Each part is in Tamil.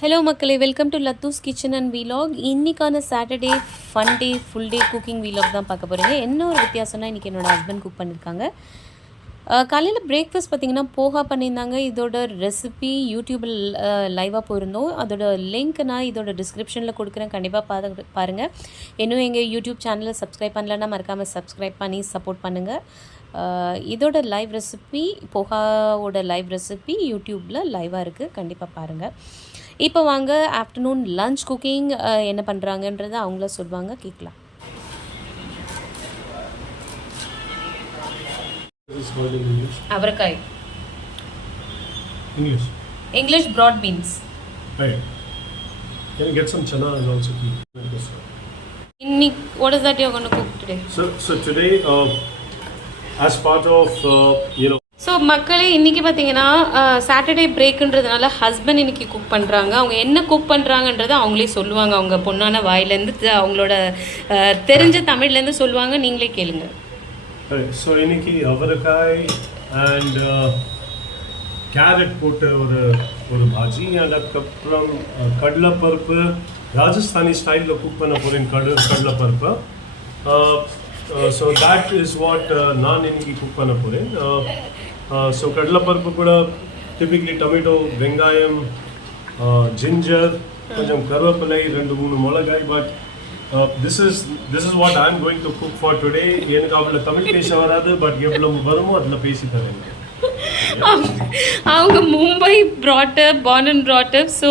Hello மக்களே, வெல்கம் டு லத்தூஸ் கிச்சன் அண்ட் வீலாக். இன்றைக்கான Saturday fun day full day cooking vlog தான் பார்க்க போகிறீங்க. என்ன ஒரு வித்தியாசம்னா இன்றைக்கி என்னோடய ஹஸ்பண்ட் குக் பண்ணியிருக்காங்க. காலையில் பிரேக்ஃபாஸ்ட் பார்த்திங்கன்னா போஹா பண்ணியிருந்தாங்க. இதோட ரெசிபி யூடியூபில் லைவாக போயிருந்தோம். அதோட லிங்க் நான் இதோட டிஸ்கிரிப்ஷனில் கொடுக்குறேன், கண்டிப்பாக பாருங்கள். இன்னும் எங்கள் யூடியூப் சேனலை சப்ஸ்கிரைப் பண்ணலன்னா மறக்காமல் சப்ஸ்கிரைப் பண்ணி சப்போர்ட் பண்ணுங்கள். இதோட லைவ் ரெசிபி, போஹாவோட லைவ் ரெசிபி யூடியூப்பில் லைவாக இருக்குது, கண்டிப்பாக பாருங்கள். இப்போ வாங்க ஆஃப்டர்நூன் லஞ்ச் குக்கிங் என்ன பண்ணுறாங்கன்றதை அவங்கள சொல்லுவாங்க, கேட்கலாம். அவரக்காய், English broad beans. Right. Can you get some chana and also keep? What is that you're going to cook today? So today, as part of so மக்களே, இன்றைக்கி பார்த்தீங்கன்னா சாட்டர்டே பிரேக்குன்றதுனால ஹஸ்பண்ட் இன்றைக்கி குக் பண்ணுறாங்க. அவங்க என்ன குக் பண்ணுறாங்கன்றதை அவங்களே சொல்லுவாங்க. அவங்க பொண்ணான வாயிலேருந்து அவங்களோட தெரிஞ்ச தமிழ்லேருந்து சொல்லுவாங்க, நீங்களே கேளுங்க. ஸோ இன்னைக்கு அவரக்காய் அண்ட் கேரட் போட்ட ஒரு பாஜி, அண்ட் அதுக்கப்புறம் கடலைப்பருப்பு ராஜஸ்தானி ஸ்டைலில் குக் பண்ண போகிறேன். கடலைப்பருப்பு. ஸோ தேட் இஸ் வாட் நான் இன்னைக்கு குக் பண்ண போகிறேன். ஸோ கடலைப்பருப்பு கூட டிபிக்லி டொமேட்டோ, வெங்காயம், ஜிஞ்சர், கொஞ்சம் கருவேப்பிலை, 2-3 மிளகாய். But this is what I am going to cook for today. எனக்கு அவ்வளோ தமிழ் பேச வராது, பட் எவ்வளோ வருமோ அதில் பேசி தரேன். அவங்க Mumbai brought-up, born and brought-up. So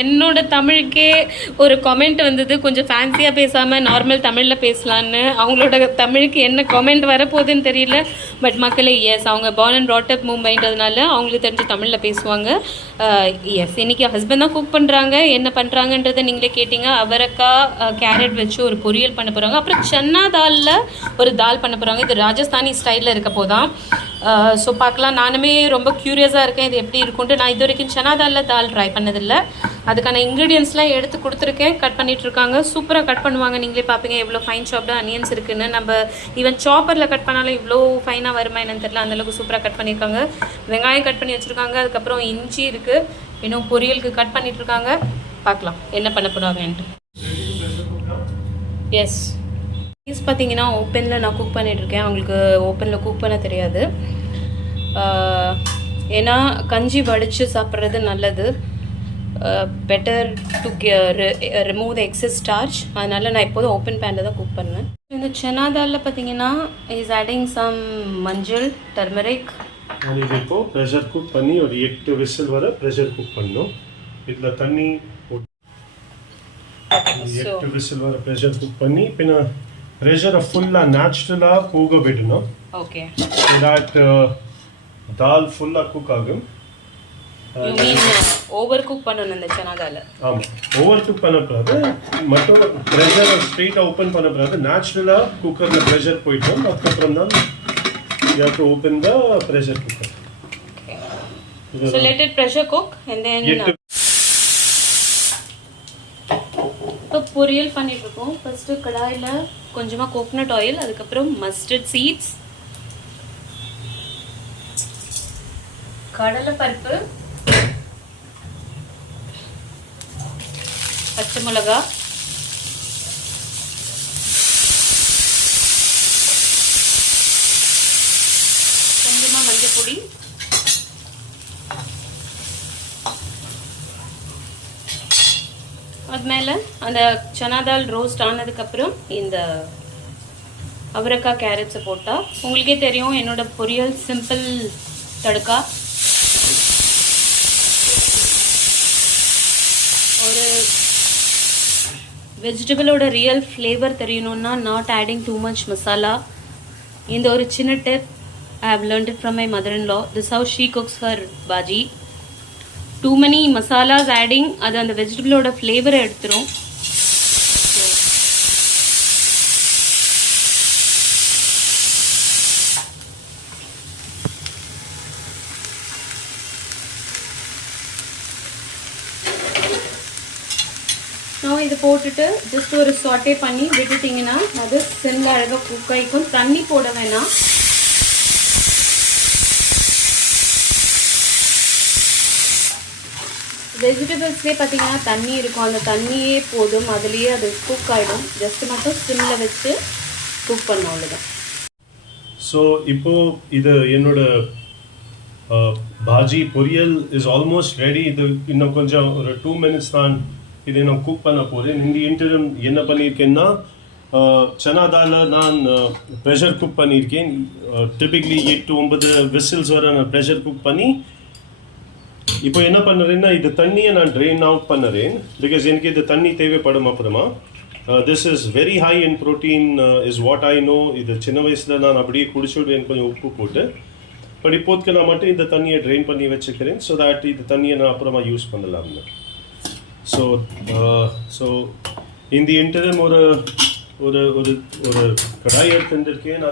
என்னோட தமிழுக்கே ஒரு கமெண்ட் வந்தது, கொஞ்சம் ஃபேன்சியாக பேசாமல் நார்மல் தமிழில் பேசலான்னு. அவங்களோட தமிழுக்கு என்ன கமெண்ட் வரப்போகுதுன்னு தெரியல. பட் மக்களே, எஸ், அவங்க born and brought-up மும்பைன்றதுனால அவங்களுக்கு தெரிஞ்ச தமிழில் பேசுவாங்க. எஸ், இன்றைக்கி ஹஸ்பண்ட் தான் குக் பண்ணுறாங்க. என்ன பண்ணுறாங்கன்றதை நீங்களே கேட்டிங்க. அவரக்காய் கேரட் வச்சு ஒரு பொரியல் பண்ண போகிறாங்க. அப்புறம் சன்னா தாலில் ஒரு தால் பண்ண போகிறாங்க. இது ராஜஸ்தானி ஸ்டைலில் இருக்க போதான். ஸோ பார்க்கலாம். நானுமே ரொம்ப க்யூரியஸாக இருக்கேன் இது எப்படி இருக்குன்ட்டு. நான் இது வரைக்கும் சனா தால் ட்ரை பண்ணதில்லை. அதுக்கான இன்க்ரீடியன்ஸ்லாம் எடுத்து கொடுத்துருக்கேன். கட் பண்ணிகிட்ருக்காங்க. சூப்பராக கட் பண்ணுவாங்க. நீங்களே பார்ப்பீங்க எவ்வளோ ஃபைன் சாப்டாக அனியன்ஸ் இருக்குதுன்னு. நம்ம ஈவன் சாப்பரில் கட் பண்ணாலும் இவ்வளோ ஃபைனாக வருமா என்னன்னு தெரியல, அந்தளவுக்கு சூப்பராக கட் பண்ணியிருக்காங்க. வெங்காயம் கட் பண்ணி வச்சுருக்காங்க. அதுக்கப்புறம் இஞ்சி இருக்குது. இன்னும் பொரியலுக்கு கட் பண்ணிகிட்ருக்காங்க. பார்க்கலாம் என்ன பண்ண போகிறாங்கன்ட்டு. எஸ், பார்த்தீங்கன்னா ஓப்பனில் நான் குக் பண்ணிகிட்ருக்கேன். அவங்களுக்கு ஓப்பனில் குக் பண்ண தெரியாது. ஏன்னா கஞ்சி வடித்து சாப்பிட்றது நல்லது. Better to remove the excess starch. அதனால் நான் எப்போதும் ஓப்பன் பேனில் தான் குக் பண்ணுவேன். இந்த சனா தாலில் பார்த்தீங்கன்னா இஸ் ஆடிங் சம் மஞ்சள், டர்மரிக். இது இப்போ ப்ரெஷர் குக் பண்ணி ஒரு 8 விசில் வர ப்ரெஷர் குக் பண்ணணும். இதில் தண்ணி 8 விசில் வர ப்ரெஷர் குக் பண்ணி பின்ன ப்ரெஷரை ஃபுல்லாக நேச்சுரலாக போக விடணும். ஓகே, ஸோ தட் தால் ஃபுல்லாக குக் ஆகும். ஓவர் குக் பண்ணணும் இந்த சனா தால். ஆமாம், ஓவர் குக் பண்ணக்கூடாது. மட்டும் ப்ரெஷரை ஸ்ட்ரெயிட்டாக ஓப்பன் பண்ணக்கூடாது. நேச்சுரலாக குக்கரில் ப்ரெஷர் போயிட்டோம். அதுக்கப்புறம் தான் you have to open the pressure cooker. Okay. So let it pressure cook and then இப்போ பொரியல் பண்ணிட்டு இருக்கோம். ஃபர்ஸ்ட்டு கடாயில் கொஞ்சமாக கோகனட் ஆயில், அதுக்கப்புறம் மஸ்டர்ட் சீட்ஸ், கடலைப்பருப்பு, பச்சை மிளகா, கொஞ்சமாக மஞ்சள் பொடி, அது மேலே அந்த சனா தால் ரோஸ்ட் ஆனதுக்கப்புறம் இந்த அவரக்காய் கேரட்ஸை போட்டால் உங்களுக்கே தெரியும் என்னோட பொரியல் சிம்பிள் தடுக்கா. ஒரு வெஜிடபிளோட ரியல் ஃப்ளேவர் தெரியணுன்னா not adding too much masala. இந்த ஒரு சின்ன tip I have learned it from my mother-in-law. This is how she cooks her bhaji. Too many masalas adding அது அந்த வெஜிடபிளோட ஃப்ளேவரை எடுத்துரும். நான் இதை போட்டுட்டு ஜஸ்ட் ஒரு சாட்டே பண்ணி விட்டுட்டிங்கன்னா அது சிம்ல அழகாக குக் ஆகிக்கும். தண்ணி போட வேணாம். வெஜிடபிள்ஸ்லேயே பார்த்தீங்கன்னா தண்ணி இருக்கும், அந்த தண்ணியே போதும், அதுலேயே அது குக் ஆகிடும். ஜஸ்ட் மட்டும் ஸ்டிம்மில் வச்சு குக் பண்ணோம், அவ்வளோதான். ஸோ இப்போது இது என்னோட பாஜி பொரியல் இஸ் ஆல்மோஸ்ட் ரெடி. இது இன்னும் கொஞ்சம் ஒரு 2 minutes தான் இதை நான் குக் பண்ண போகிறேன். இந்த இன்டர்வியூ என்ன பண்ணியிருக்கேன்னா சனா தாலை நான் ப்ரெஷர் குக் பண்ணியிருக்கேன். டிபிக்லி 8 to 9 விசில்ஸ் வர நான் ப்ரெஷர் குக் பண்ணி இப்போ என்ன பண்ணுறேன்னா இது தண்ணியை நான் ட்ரெயின் அவுட் பண்ணுறேன். பிகாஸ் எனக்கு இது தண்ணி தேவைப்படும் அப்புறமா. This is very high in protein is what I know. இது சின்ன வயசில் நான் அப்படியே குடிச்சுடுவேன் கொஞ்சம் உப்பு போட்டு. பட் இப்போதுக்கு நான் மட்டும் இந்த தண்ணியை ட்ரெயின் பண்ணி வச்சுக்கிறேன். ஸோ தட் இந்த தண்ணியை நான் அப்புறமா யூஸ் பண்ணலாம்னு. ஸோ இந்த இன்டர்வியூ ஒரு ஒரு ஒரு ஒரு கடாய் எடுத்துருக்கேன்.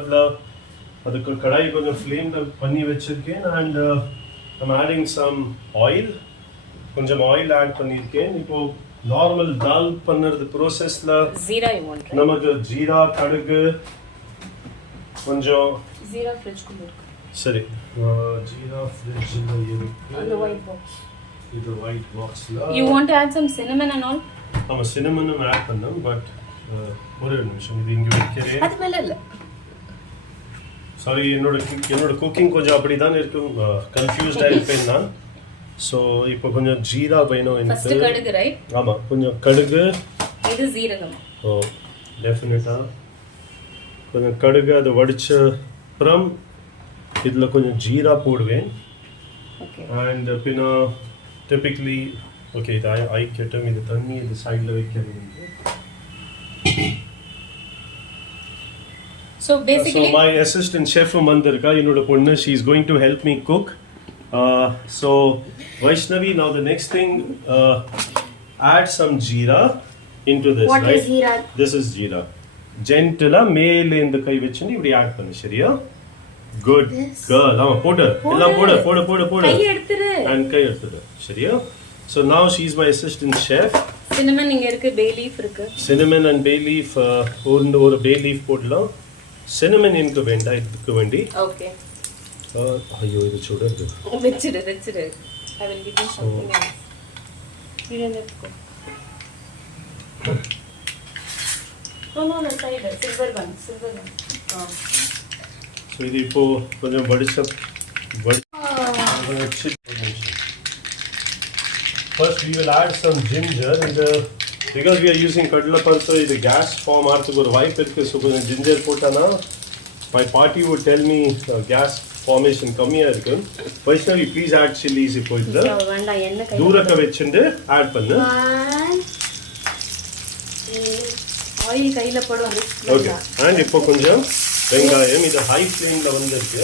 அதுக்கு கடாய் கொஞ்சம் ஃப்ளேமில் பண்ணி வச்சுருக்கேன். And I'm adding some oil. கொஞ்சம் ஆயில் ஆட் பண்ணியிருக்கேன். இப்போது நார்மல் தால் பண்ணுறது ப்ரோசஸில் ஜீரா நமக்கு ஜீரா, கடுகு, கொஞ்சம் ஜீரா ஃப்ரிட்ஜ்குள்ள இருக்கு. சரி, ஜீரா ஃப்ரிட்ஜில் இருக்கு. அந்த ஒயிட் பாக்ஸ், இது ஒயிட் பாக்ஸில். You want to add some cinnamon and all? ஆமாம், சின்னமனும் ஆட் பண்ணோம். பட் ஒரு நிமிஷம் இது இங்கே வைக்கிறேன். அது மேலே இல்லை. சாரி, என்னோட குக்கிங் கொஞ்சம் அப்படி தான் இருக்கும், கன்ஃபியூஸ்டாக இருப்பேன் நான். ஸோ இப்போ கொஞ்சம் ஜீரா வேணும் எனக்கு. கடுகு, ரைட்? ஆமாம், கொஞ்சம் கடுகு. இது ஜீரகம். ஓ, டெஃபினட்டாக கொஞ்சம் கடுகு. அது வடிச்ச அப்புறம் இதில் கொஞ்சம் ஜீரா போடுவேன். அண்ட் பின்ன டிபிக்லி ஓகே இது ஐக்கட்டும். இது தண்ணி இது சைடில் வைக்கிறேன். So basically, my assistant chef Mandirka, என்னோட பொண்ணு, she is going to help me cook. So Vaishnavi, now the next thing, add some jeera into this. What right? is jeera? This is jeera. Gently மேல இந்த கை வச்சு இப்படி ஆட் பண்ணு. சரியா? Good girl. ஆமா, போடு எல்லாம் போடு கை எடுத்துரு. and கை எடுத்துடு. சரியா? So now she is my assistant chef. cinnamon இங்க இருக்கு, bay leaf இருக்கு. cinnamon and bay leaf, ஒரு bay leaf போடலாம். cinnamon எனக்கு வேண்டாம், இதுக்கு வேண்டி. ஓகே. ஐயோ இது சுடுது. வெச்சிடு. I will give you something else. இது எடுத்துக்கோ. no side silver one. So இது இப்போ கொஞ்சம் வடிச்சு first we will add some ginger. Because we are using kadalapalpu, the gas form ஆகிறதுக்கு ஒரு வாய்ப்பு இருக்குது. ஸோ கொஞ்சம் ஜிஞ்சர் போட்டானா my party would tell me gas formation கம்மியாக இருக்கு. Vaishnavi please add chillies. இப்போ இதில் தூரக்க வச்சுட்டு ஆட் பண்ணு. ஆயில் கையில் போடும். ஓகே. அண்ட் இப்போ கொஞ்சம் வெங்காயம். இது ஹை ஃப்ளேமில் வந்திருக்கு.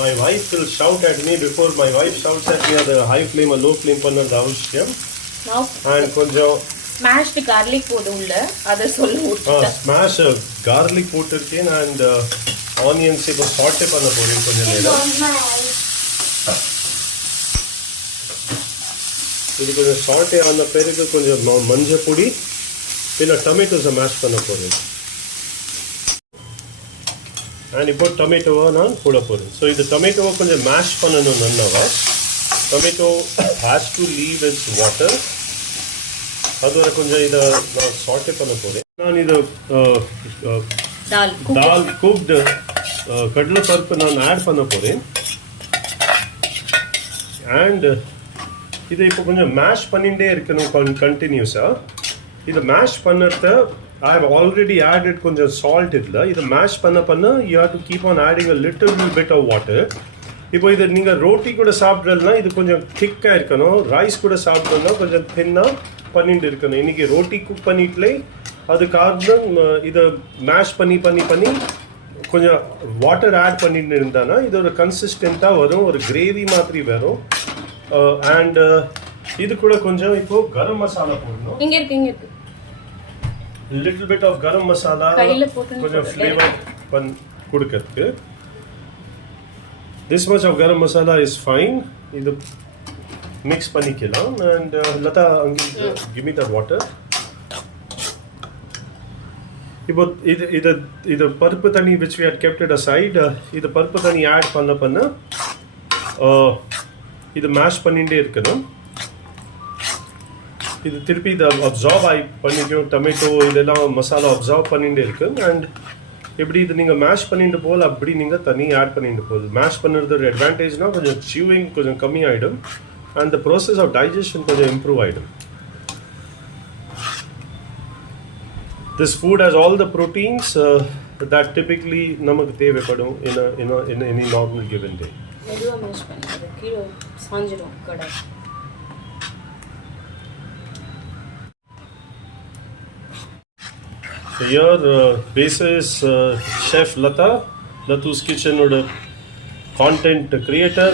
My wife will shout at me. Before my wife shouts at me, the high flame or low flame பண்ணது அவசியம். And கொஞ்சம் smashed garlic போடு உள்ள, அத சொல்லுங்க. smash garlic போட்டுருக்கேன். and onions இப்போ saute பண்ண போறேன் கொஞ்ச நேரம். இது கொஞ்சம் saute ஆன பிறகு கொஞ்சம் மஞ்சள் பொடி பின்ன டொமேட்டோஸை மேஷ் பண்ண போறேன். அண்ட் இப்போ டொமேட்டோவை நான் போட போகிறேன். ஸோ இது டொமேட்டோவை கொஞ்சம் மேஷ் பண்ணணும் நல்லாவா. Tomato has to leave it's water. அதோட கொஞ்சம் இதை நான் சாட்டே பண்ண போகிறேன். நான் இது தால் குக்டு கடலை பருப்பு நான் ஆட் பண்ண போகிறேன். அண்ட் இதை இப்போ கொஞ்சம் மேஷ் பண்ணிகிட்டே இருக்கணும் கண்டினியூஸாக. இதை மேஷ் பண்ணுறத I have already added கொஞ்சம் salt இதில். இதை மேஷ் பண்ண you have to keep on adding a little bit of water. இப்போ இது நீங்கள் ரோட்டி கூட சாப்பிட்றதுனா இது கொஞ்சம் திக்காக இருக்கணும். ரைஸ் கூட சாப்பிட்றதுனா கொஞ்சம் தின்னாக பண்ணிட்டு இருக்கணும். இன்றைக்கி ரோட்டி குக் பண்ணிட்டுலே அது காரணம் இதை மேஷ் பண்ணி கொஞ்சம் வாட்டர் ஆட் பண்ணிட்டு இருந்தானா இது ஒரு கன்சிஸ்டண்ட்டாக வரும், ஒரு கிரேவி மாதிரி வரும். அண்ட் இது கூட கொஞ்சம் இப்போ கரம் மசாலா போடணும். இங்கே இருக்கு. little bit of garam masala கொஞ்சம் flavor கொடுக்கிறதுக்கு. this much of garam masala is fine. இது mix பண்ணிக்கலாம். and Latha, give me that water. இப்போ இது பருப்பு தண்ணி which we had kept it aside, இது பருப்பு தண்ணி ஆட் பண்ண இது மேஷ் பண்ணிட்டே இருக்கணும். இது திருப்பி இதை அப்சார்ப் ஆகி பண்ணிக்கும். டொமேட்டோ இதெல்லாம் மசாலா அப்சார்ப் பண்ணிகிட்டே இருக்கு. அண்ட் எப்படி இது நீங்கள் மேஷ் பண்ணிட்டு போல் அப்படி நீங்கள் தண்ணி ஆட் பண்ணிட்டு போகுது. மேஷ் பண்ணுறது ஒரு அட்வான்டேஜ்னால் கொஞ்சம் சியூவிங் கொஞ்சம் கம்மி ஆகிடும். And the process of digestion கொஞ்சம் இம்ப்ரூவ் ஆகிடும். This food has all the proteins that typically நமக்கு தேவைப்படும் in any normal given day. மெதுவா மேஷ் பண்ணுறது கீழே சாஞ்சிடும் கடை. So here basis chef Lathu's Kitchen oda content creator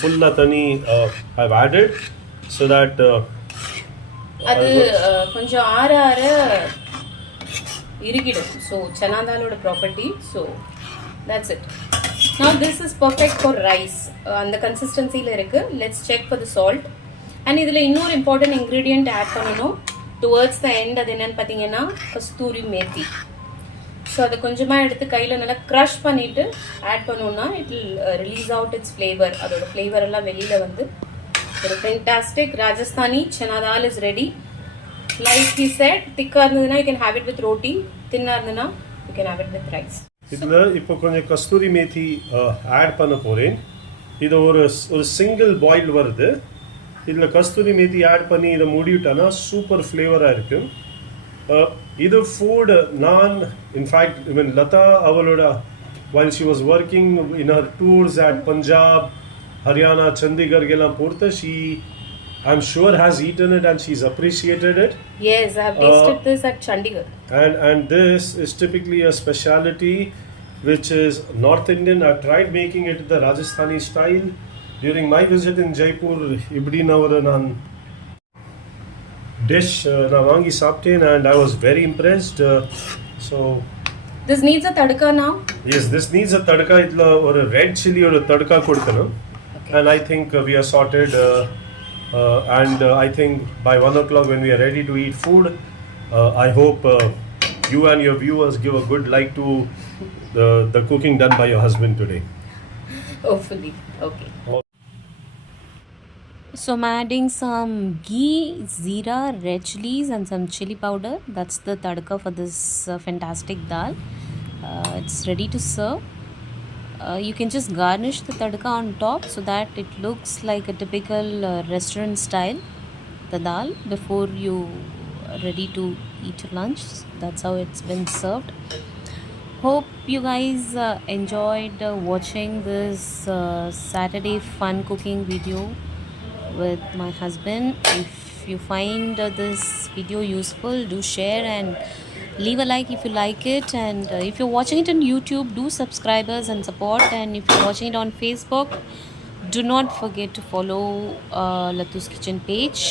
full latani I've added so that அது கொஞ்சம் ஆற ஆற இறுகிடும். ஸோ சனாதாலோட property. So that's it. Now this is perfect for rice. அந்த கன்சிஸ்டன்சியில் இருக்கு. Let's check for the salt. And இதில் இன்னொரு இம்பார்ட்டன்ட் இன்க்ரீடியன்ட் ஆட் பண்ணணும் டுவர்ட்ஸ் த எண்ட். அது என்னன்னு பார்த்தீங்கன்னா கஸ்தூரி மேத்தி. ஸோ அதை கொஞ்சமாக எடுத்து கையில் நல்லா க்ரஷ் பண்ணிட்டு ஆட் பண்ணோம்னா it will release out it's flavour. அதோட ஃப்ளேவர் எல்லாம் வெளியில் வந்து ஒரு fantastic Rajasthani Sana dal is ready. Like he said, திக்காக இருந்ததுன்னா you can have it with roti, தின்னாக இருந்ததுன்னா you can have it with rice. இதில் இப்போ கொஞ்சம் கஸ்தூரி மேத்தி ஆட் பண்ண போகிறேன். இது ஒரு சிங்கிள் பாயில் வருது. இதில் கஸ்தூரி மேத்தி ஆட் பண்ணி இதை மூடிவிட்டோன்னா சூப்பர் ஃப்ளேவராக இருக்கும். இது ஃபுட் நான் இன்ஃபேக்ட் இவன் லதா அவளோட while she was working in her tours at Punjab, Haryana, Chandigarh எல்லாம் பொறுத்த I'm sure has eaten it and she's appreciated it. Yes, I have tasted this at Chandigarh. And this is typically a speciality which is North Indian. I tried making it the Rajasthani style during my visit in Jaipur. Ibdi navara nan dish na vaangi saapten and I was very impressed. So this needs a tadka now. Yes, this needs a tadka. Itla or a red chili or a tadka kodukanu. And I think we are sorted. And I think by 1 o'clock when we are ready to eat food, I hope you and your viewers give a good like to the cooking done by your husband today. Hopefully. Okay. So I'm adding some ghee, zeera, red chilies and some chili powder. That's the tadka for this fantastic dal. It's ready to serve. You can just garnish the tadka on top so that it looks like a typical restaurant style, the dal, before you are ready to eat your lunch. That's how it's been served. Hope you guys enjoyed watching this Saturday fun cooking video with my husband. If you find this video useful, do share and leave a like if you like it. And if you're watching it on YouTube, do subscribe us and support. And if you're watching it on Facebook, do not forget to follow Lathus Kitchen page.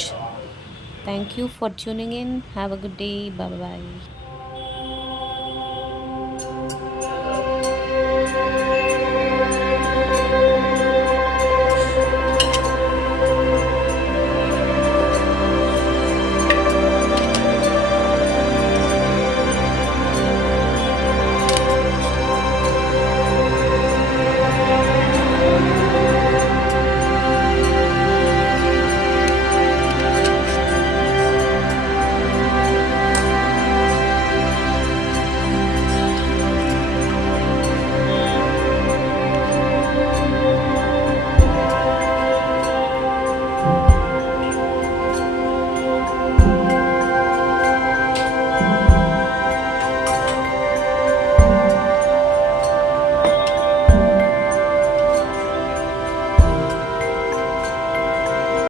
Thank you for tuning in. Have a good day. Bye bye.